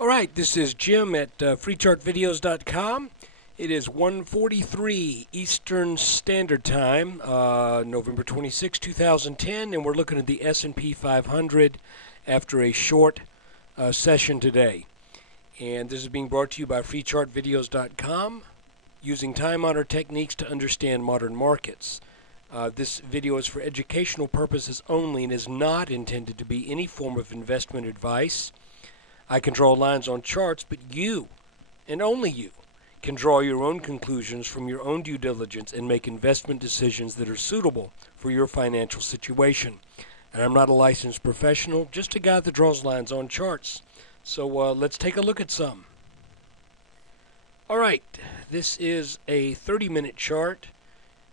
All right, this is Jim at freechartvideos.com. It is 1:43 Eastern Standard Time, November 26, 2010, and we're looking at the S&P 500 after a short session today. And this is being brought to you by freechartvideos.com, using time-honored techniques to understand modern markets. This video is for educational purposes only and is not intended to be any form of investment advice. I can draw lines on charts, but you, and only you, can draw your own conclusions from your own due diligence and make investment decisions that are suitable for your financial situation. And I'm not a licensed professional, just a guy that draws lines on charts. So let's take a look at some. All right, this is a 30-minute chart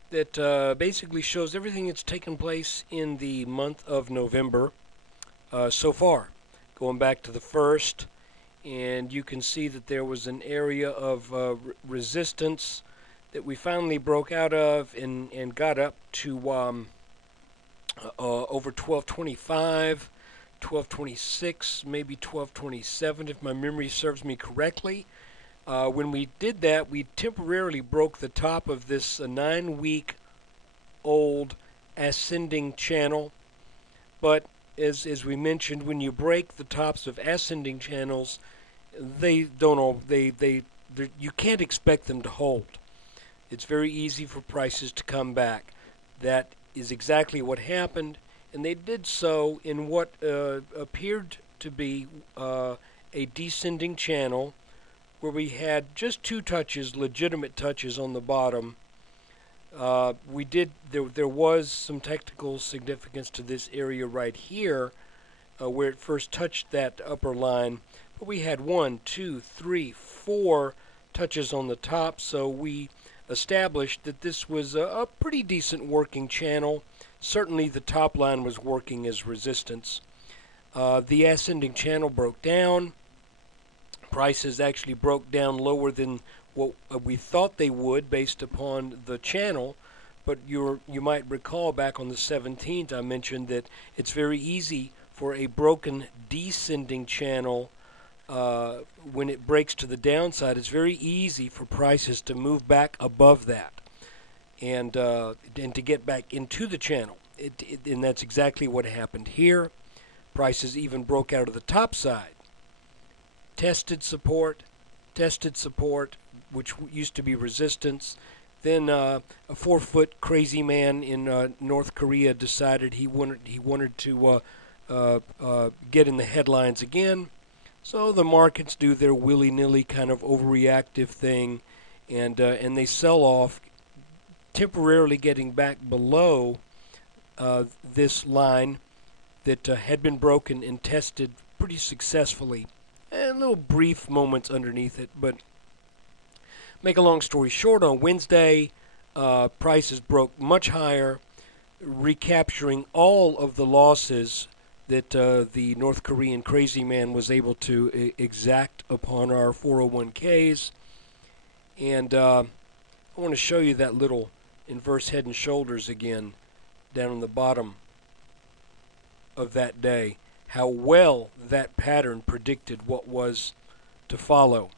that basically shows everything that's taken place in the month of November so far. Going back to the first, and you can see that there was an area of resistance that we finally broke out of and got up to over 1225, 1226, maybe 1227 if my memory serves me correctly. When we did that, we temporarily broke the top of this 9-week-old ascending channel, but as we mentioned, when you break the tops of ascending channels, you can't expect them to hold. It's very easy for prices to come back. That is exactly what happened, and they did so in what appeared to be a descending channel where we had just two touches, legitimate touches on the bottom. There was some technical significance to this area right here where it first touched that upper line, but we had 1, 2, 3, 4 touches on the top, so we established that this was a pretty decent working channel. Certainly the top line was working as resistance. The ascending channel broke down. Prices actually broke down lower than what we thought they would based upon the channel, but you might recall back on the 17th I mentioned that it's very easy for a broken descending channel when it breaks to the downside. It's very easy for prices to move back above that and to get back into the channel. And that's exactly what happened here. Prices even broke out of the top side. Tested support, which used to be resistance. Then a 4-foot crazy man in North Korea decided he wanted to get in the headlines again. So the markets do their willy-nilly kind of overreactive thing, and they sell off, temporarily getting back below this line that had been broken and tested pretty successfully. And little brief moments underneath it, but make a long story short, on Wednesday, prices broke much higher, recapturing all of the losses that the North Korean crazy man was able to exact upon our 401ks. And I want to show you that little inverse head and shoulders again down on the bottom of that day. How well that pattern predicted what was to follow.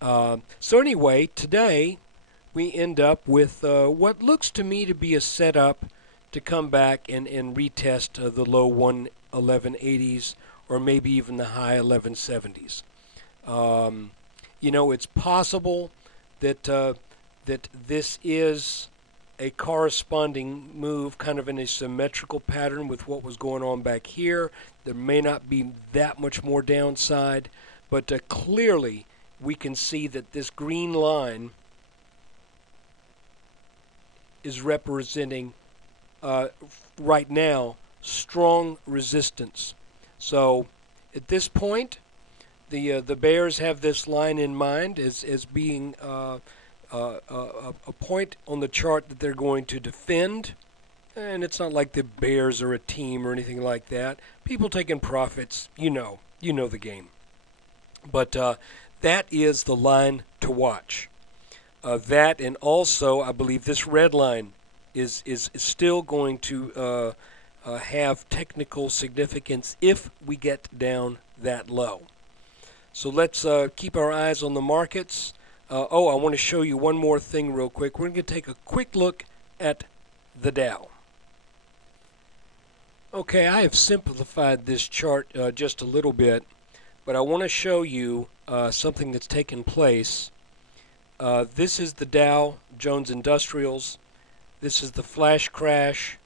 So anyway, today we end up with what looks to me to be a setup to come back and retest the low 111.80s or maybe even the high 11.70s. It's possible that that this is a corresponding move kind of in a symmetrical pattern with what was going on back here. There may not be that much more downside, but clearly we can see that this green line is representing right now strong resistance. So at this point, the bears have this line in mind as being a point on the chart that they're going to defend. And it's not like the bears are a team or anything like that. People taking profits, you know the game. But that is the line to watch. That, and also I believe this red line is still going to have technical significance if we get down that low. So let's keep our eyes on the markets. I want to show you one more thing real quick. We're going to take a quick look at the Dow. Okay, I have simplified this chart just a little bit, but I want to show you something that's taken place. This is the Dow Jones Industrials. This is the flash crash,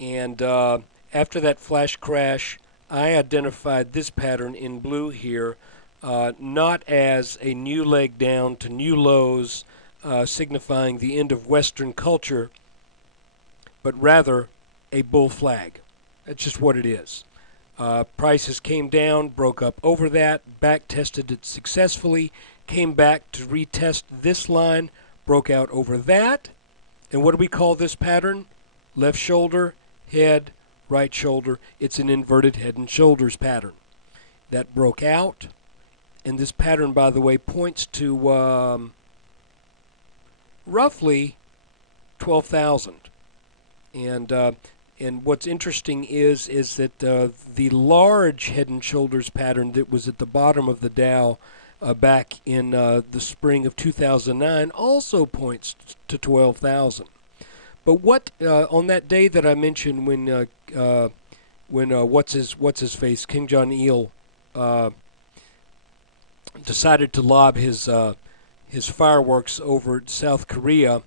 and after that flash crash, I identified this pattern in blue here, not as a new leg down to new lows, signifying the end of Western culture, but rather a bull flag. That's just what it is. Prices came down, broke up over that, back tested it successfully, came back to retest this line, broke out over that. And what do we call this pattern? Left shoulder, head, right shoulder. It's an inverted head and shoulders pattern. That broke out. And this pattern, by the way, points to roughly 12,000. And what's interesting is that the large head and shoulders pattern that was at the bottom of the Dow back in the spring of 2009 also points to 12,000. But what on that day that I mentioned when what's his face, Kim Jong-il, decided to lob his fireworks over South Korea,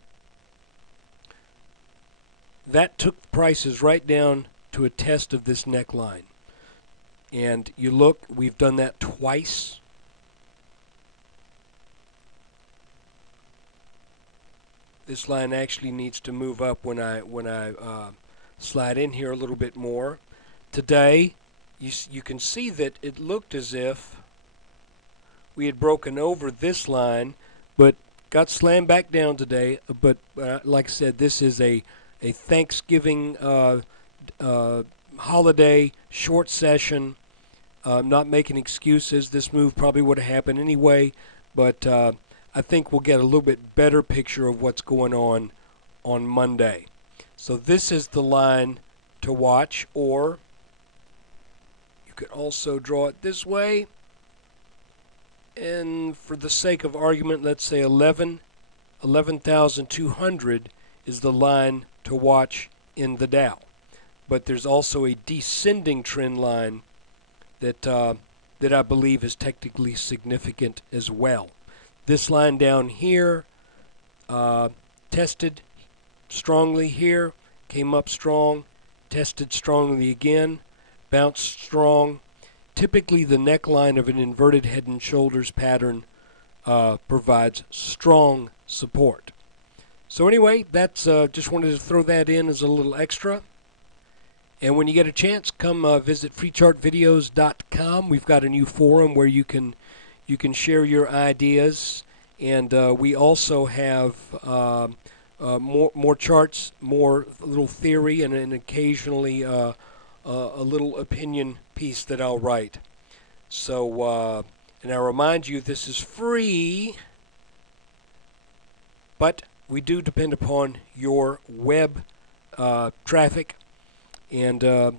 that took prices right down to a test of this neckline. And you look, we've done that twice. This line actually needs to move up when I slide in here a little bit more. Today, you can see that it looked as if we had broken over this line, but got slammed back down today. But like I said, this is a Thanksgiving holiday short session. Not making excuses. This move probably would have happened anyway, but I think we'll get a little bit better picture of what's going on Monday. So this is the line to watch, or you could also draw it this way. And for the sake of argument, let's say 11,200 is the line to watch in the Dow. But there's also a descending trend line that I believe is technically significant as well. This line down here tested strongly here, came up strong, tested strongly again, bounced strong. Typically the neckline of an inverted head and shoulders pattern provides strong support. So anyway, that's just wanted to throw that in as a little extra. And when you get a chance, come visit freechartvideos.com. We've got a new forum where you can share your ideas, and we also have more charts, more little theory, and occasionally a little opinion piece that I'll write. So, and I remind you, this is free, but we do depend upon your web traffic and your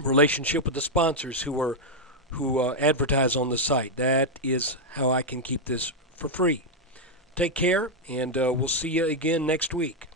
relationship with the sponsors who advertise on the site. That is how I can keep this for free. Take care, and we'll see you again next week.